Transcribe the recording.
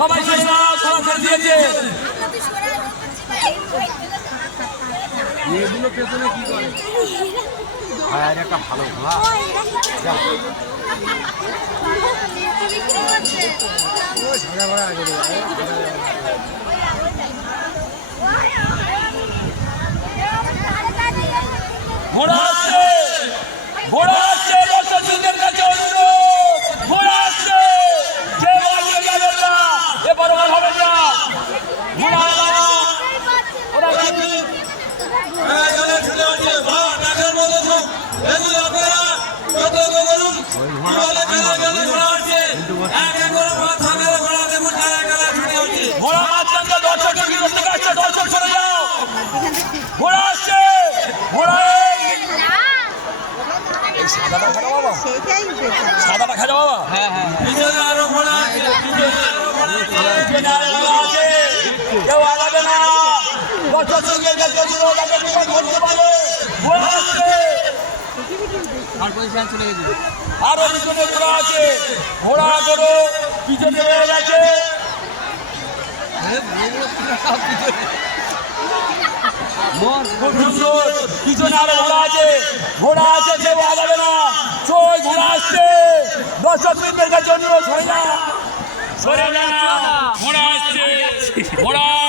সবাই দিয়েছে। এগুলো পেছনে কি করে? আর একটা ভালো ঘোড়া। সাদা ঘোড়া আগে ঘোড়া। ঘোড়া আসছে ঘোড়া আসছে দর্শকদের কাছে অনুরোধ ঘোড়া আসছে কেউ আগে যাবেন না এবার আর হবে না ঘোড়া এলো। ঘোড়া আসছে। ঘোড়া মাঝখানটা দর্শকের বিরুদ্ধে আসছে দর্শক সরে যাও ঘোড়া আসছে ঘোড়া এই। সাদাটা খাও বাবা। সেটাই বেটার সাদাটা খাও বাবা হ্যাঁ হ্যাঁ আরও ঘোড়া আছে। কেউ পিছনে আরও ঘোড়া আছে ঘোড়া আছে আগাবে না ঘোড়া আসছে কাছে না না ঘোড়া আসছে ঘোড়া